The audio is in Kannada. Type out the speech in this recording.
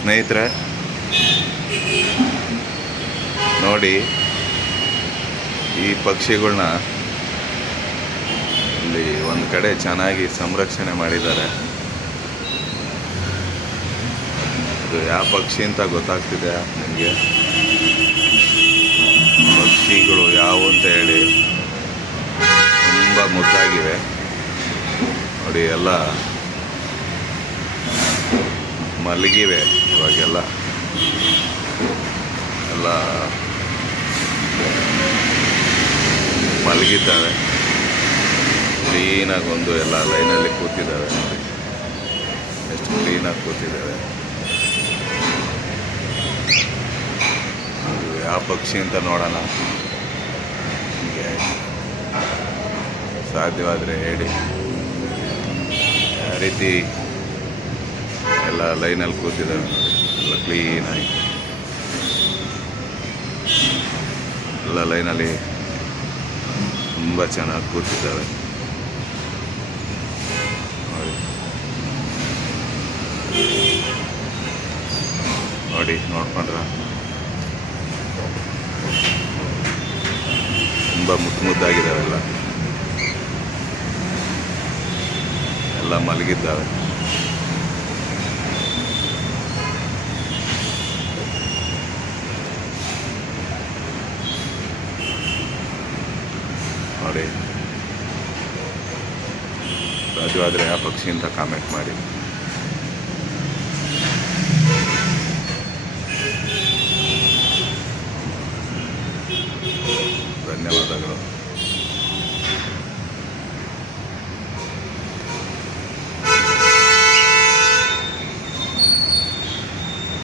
ಸ್ನೇಹಿತರೆ ನೋಡಿ, ಈ ಪಕ್ಷಿಗಳನ್ನ ಇಲ್ಲಿ ಒಂದು ಕಡೆ ಚೆನ್ನಾಗಿ ಸಂರಕ್ಷಣೆ ಮಾಡಿದ್ದಾರೆ. ಇದು ಯಾವ ಪಕ್ಷಿ ಅಂತ ಗೊತ್ತಾಗ್ತಿದೆ ನಿಮಗೆ? ಪಕ್ಷಿಗಳು ಯಾವುವು ಅಂತ ಹೇಳಿ ತುಂಬ ಮುದ್ದಾಗಿವೆ ನೋಡಿ. ಎಲ್ಲ ಮಲಗಿವೆ ಇವಾಗೆಲ್ಲ, ಎಲ್ಲ ಮಲಗಿದ್ದಾವೆ. ಕ್ಲೀನಾಗಿ ಒಂದು ಎಲ್ಲ ಲೈನಲ್ಲಿ ಕೂತಿದ್ದಾವೆ ನೋಡಿ, ಎಷ್ಟು ಕ್ಲೀನಾಗಿ ಕೂತಿದ್ದಾವೆ. ಯಾವ ಪಕ್ಷಿ ಅಂತ ನೋಡೋಣ, ನಿಮಗೆ ಸಾಧ್ಯವಾದರೆ ಹೇಳಿ. ಯಾವ ರೀತಿ ಎಲ್ಲ ಲೈನಲ್ಲಿ ಕೂತಿದ್ದಾವೆ ನೋಡಿ, ಎಲ್ಲ ಕ್ಲೀನಾಗಿ ಎಲ್ಲ ಲೈನಲ್ಲಿ ತುಂಬ ಚೆನ್ನಾಗಿ ಕೂತಿದ್ದಾವೆ ನೋಡಿ. ನೋಡಿ ನೋಡ್ಕೊಂಡ್ರ ತುಂಬ ಮುದ್ದಾಗಿದ್ದಾವೆಲ್ಲ, ಎಲ್ಲ ಮಲಗಿದ್ದಾವೆ. ನೋಡಿ, ಸಾಧ್ಯವಾದರೆ ಆ ಪಕ್ಷಿ ಅಂತ ಕಾಮೆಂಟ್ ಮಾಡಿ.